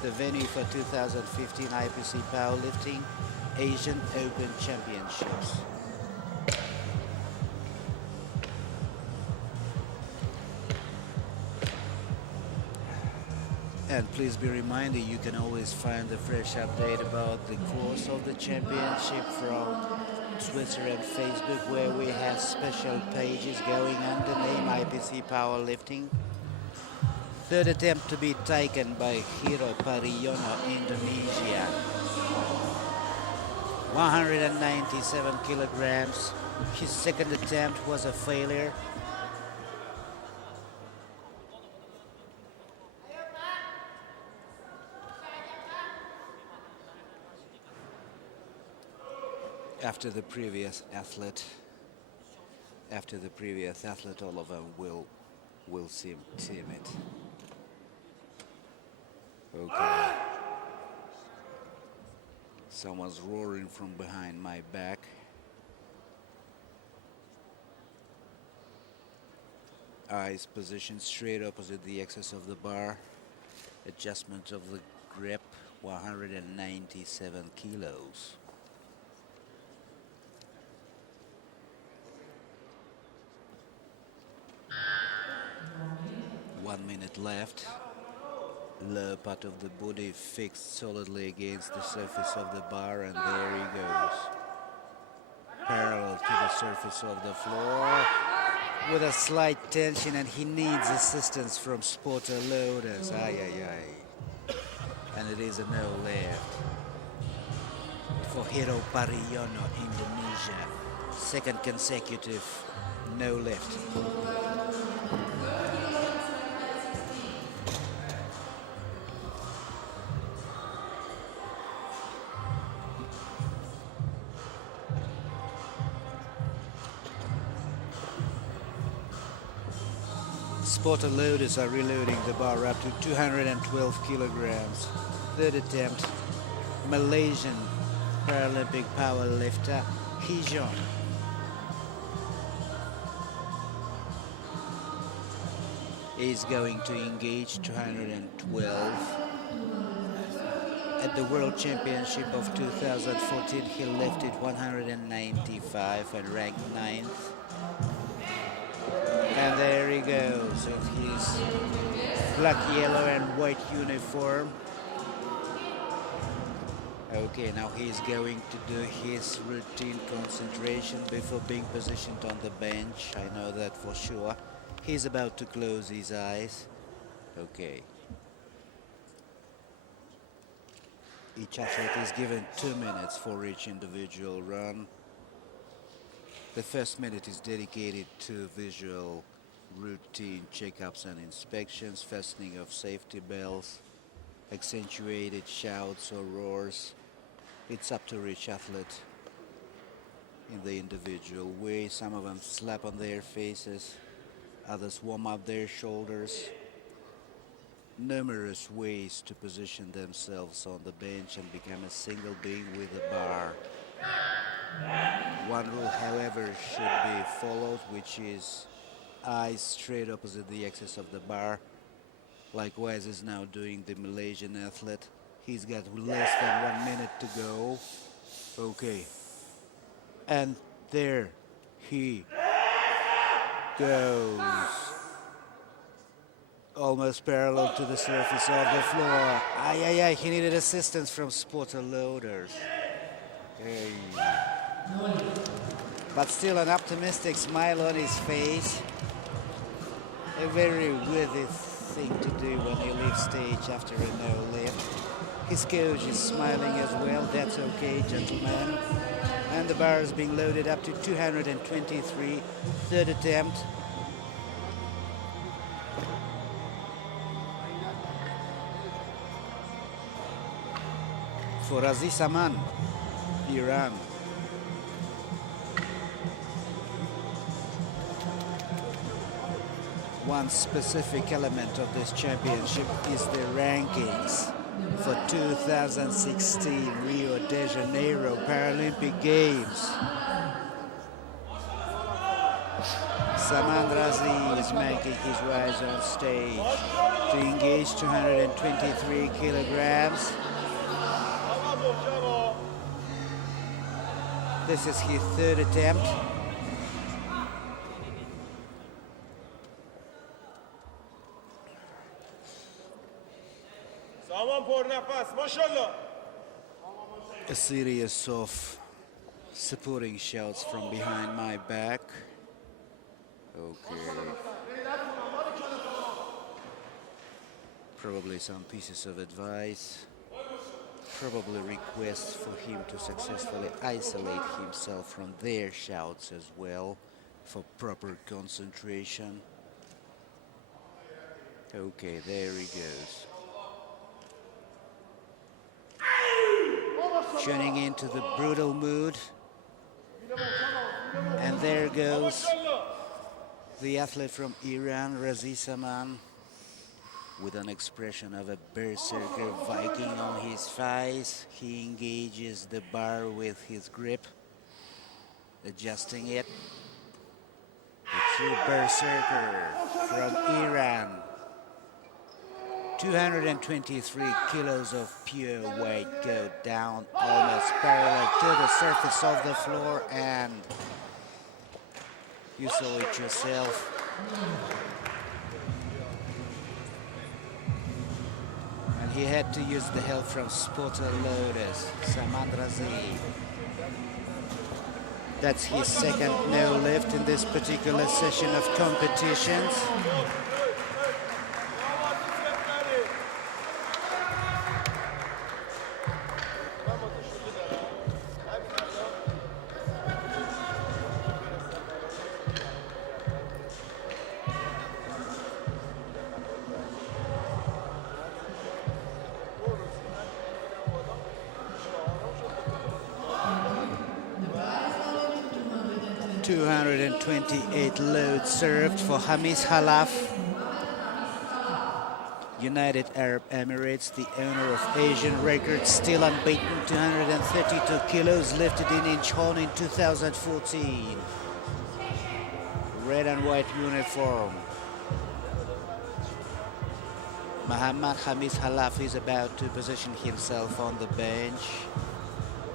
the venue for 2015 IPC Powerlifting Asian Open Championships. And please be reminded, you can always find the fresh update about the course of the championship from Twitter and Facebook, where we have special pages going under the name IPC Powerlifting. Third attempt to be taken by Hiro Pariono, Indonesia. 197 kilograms. His second attempt was a failure. after the previous athlete. After the previous athlete, all of them will seem timid. Okay. Someone's roaring from behind my back. Eyes positioned straight opposite the axis of the bar. Adjustment of the grip, 197 kilos. One minute left. Lower part of the body fixed solidly against the surface of the bar, and there he goes. Parallel to the surface of the floor with a slight tension, and he needs assistance from spotter loaders. Ay, ay, ay. And it is a no left for Hero Pariono, Indonesia. Second consecutive no left. Spotter loaders are reloading the bar up to 212 kilograms. Third attempt, Malaysian Paralympic powerlifter Hijon. Is going to engage 212. At the World Championship of 2014, he lifted 195 and ranked 9th. And there he goes in his black, yellow and white uniform. Okay, now he's going to do his routine concentration before being positioned on the bench. I know that for sure. He's about to close his eyes. Okay. Each athlete is given 2 minutes for each individual run. The first minute is dedicated to visual routine checkups and inspections, fastening of safety belts, accentuated shouts or roars. It's up to each athlete in the individual way. Some of them slap on their faces, others warm up their shoulders. Numerous ways to position themselves on the bench and become a single being with a bar. One rule, however, should be followed, which is eyes straight opposite the axis of the bar. Likewise is now doing the Malaysian athlete. He's got less than 1 minute to go. Okay. And there he goes. Almost parallel to the surface of the floor. Ay, ay, ay, he needed assistance from spotter loaders. Hey. But still an optimistic smile on his face. A very worthy thing to do when you leave stage after a no lift. His coach is smiling as well. That's okay, gentlemen. And the bar is being loaded up to 223. Third attempt. For Aziz Aman, Iran. One specific element of this championship is the rankings for 2016 Rio de Janeiro Paralympic Games. Saman Razi is making his rise on stage to engage 223 kilograms. This is his third attempt. A series of supporting shouts from behind my back. Okay. Probably some pieces of advice. Probably requests for him to successfully isolate himself from their shouts as well for proper concentration. Okay, there he goes. Tuning into the brutal mood And there goes the athlete from Iran, Razi Saman, with an expression of a berserker Viking on his face. He engages the bar with his grip, adjusting it. The true berserker from Iran. 223 kilos of pure weight go down almost parallel to the surface of the floor, and you saw it yourself. And he had to use the help from spotter loaders, Samandrazi. That's his second no lift in this particular session of competitions. 228 loads served for Hamis Halaf. United Arab Emirates, the owner of Asian records, still unbeaten. 232 kilos lifted in Incheon in 2014. Red and white uniform. Muhammad Hamis Halaf is about to position himself on the bench.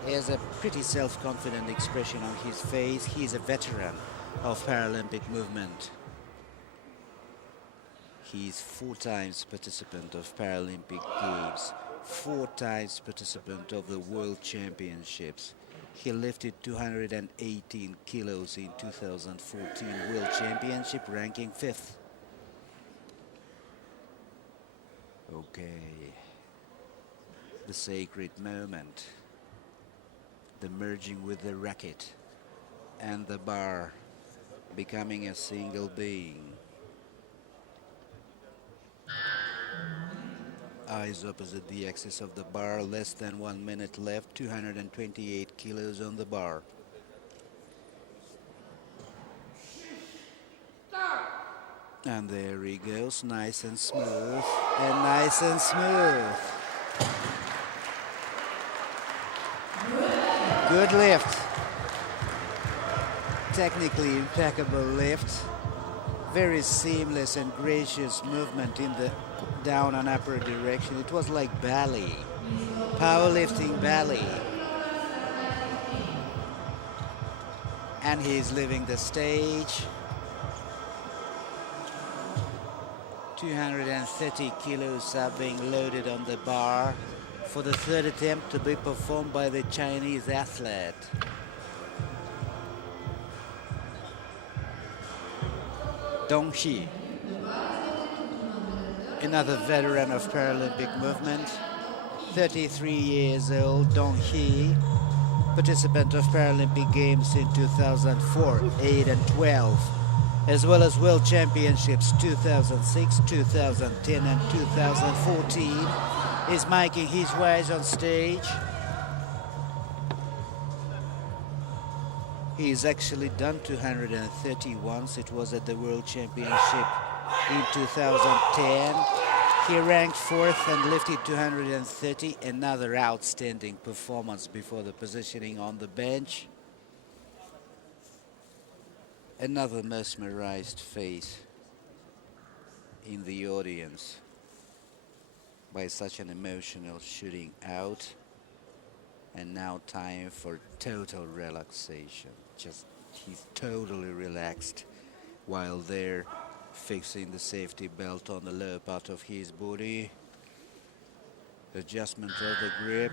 He has a pretty self-confident expression on his face. He's a veteran of Paralympic movement. He's 4 times participant of Paralympic Games, 4 times participant of the World Championships. He lifted 218 kilos in 2014 World Championship, ranking 5th. Okay, the sacred moment. The merging with the racket and the bar, becoming a single being. Eyes opposite the axis of the bar, less than 1 minute left, 228 kilos on the bar. And there he goes, nice and smooth, and nice and smooth. Good lift. Technically impeccable lift. Very seamless and gracious movement in the down and upper direction. It was like ballet, powerlifting ballet. And he's leaving the stage. 230 kilos are being loaded on the bar for the 3rd attempt to be performed by the Chinese athlete. Dong Xi, another veteran of Paralympic movement, 33 years old. Dong Xi, participant of Paralympic Games in 2004, 8 and 12, as well as World Championships 2006, 2010 and 2014. Is making his ways on stage. He's actually done 230 once. It was at the World Championship in 2010. He ranked 4th and lifted 230. Another outstanding performance before the positioning on the bench. Another mesmerized face in the audience by such an emotional shooting out. And now time for total relaxation. Just he's totally relaxed while they're fixing the safety belt on the lower part of his body. Adjustment of the grip.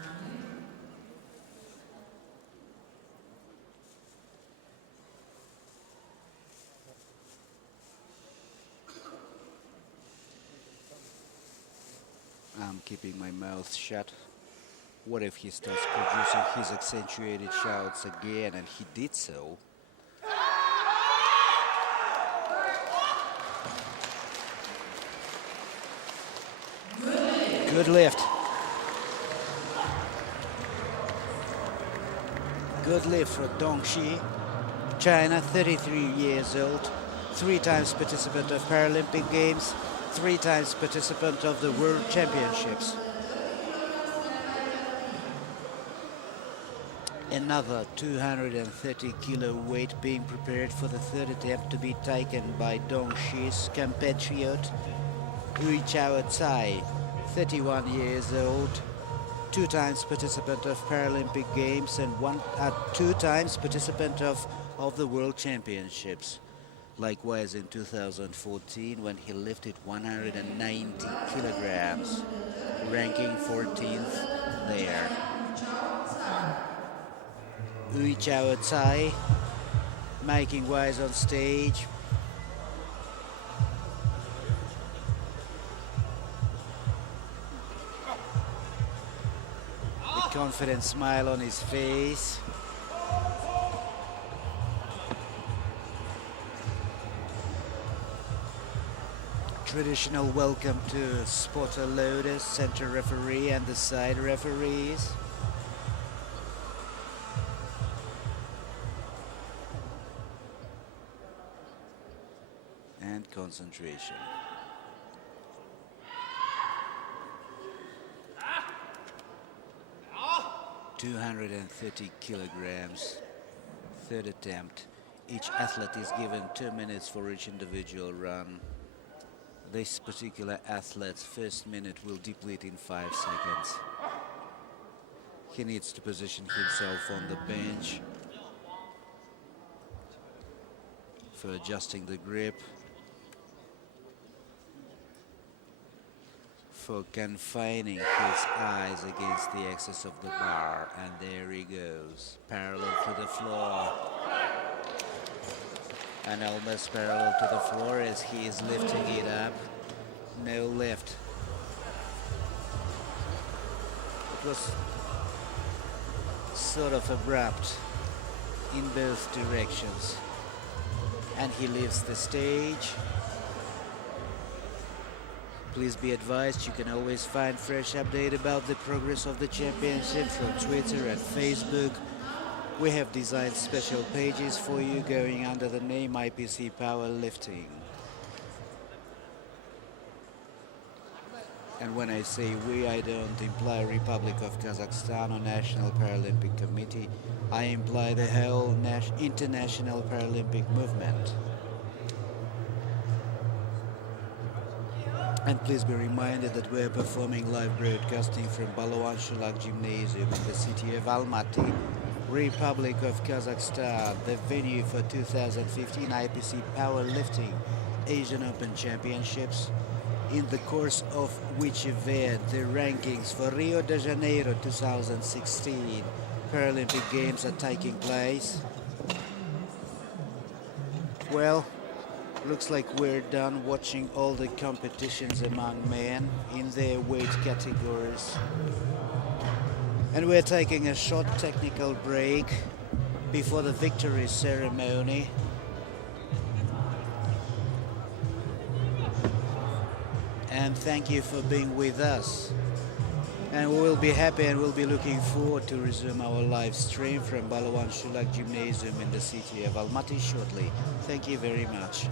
I'm keeping my mouth shut. What if he starts producing his accentuated shouts again? And he did so. Good lift. Good lift for Dong Xi. China, 33 years old, 3 times participant of Paralympic Games, 3 times participant of the World Championships. Another 230 kilo weight being prepared for the third attempt to be taken by Dongshi's compatriot Ui Chao Tsai, 31 years old, 2 times participant of Paralympic Games and 2 times participant of the World Championships. Likewise in 2014 when he lifted 190 kilograms, ranking 14th there. Ui Chao Tsai making wise on stage. A confident smile on his face. Traditional welcome to spotter loaders, center referee and the side referees. And concentration. "230 kilograms, third attempt. Each athlete is given 2 minutes for each individual run. This particular athlete's first minute will deplete in 5 seconds. He needs to position himself on the bench for adjusting the grip, for confining his eyes against the axis of the bar, and there he goes, parallel to the floor. And almost parallel to the floor as he is lifting it up. No lift. It was sort of abrupt in both directions. And he leaves the stage. Please be advised, you can always find fresh update about the progress of the championship from Twitter and Facebook. We have designed special pages for you going under the name IPC Powerlifting. And when I say we, I don't imply Republic of Kazakhstan or National Paralympic Committee. I imply the whole international Paralympic movement. And please be reminded that we're performing live broadcasting from Balawan Shulak Gymnasium in the city of Almaty, Republic of Kazakhstan, the venue for 2015 IPC Powerlifting Asian Open Championships, in the course of which event the rankings for Rio de Janeiro 2016 Paralympic Games are taking place. Well, looks like we're done watching all the competitions among men in their weight categories. And we're taking a short technical break before the victory ceremony. And thank you for being with us. And we will be happy and we'll be looking forward to resume our live stream from Balawan Shulak Gymnasium in the city of Almaty shortly. Thank you very much.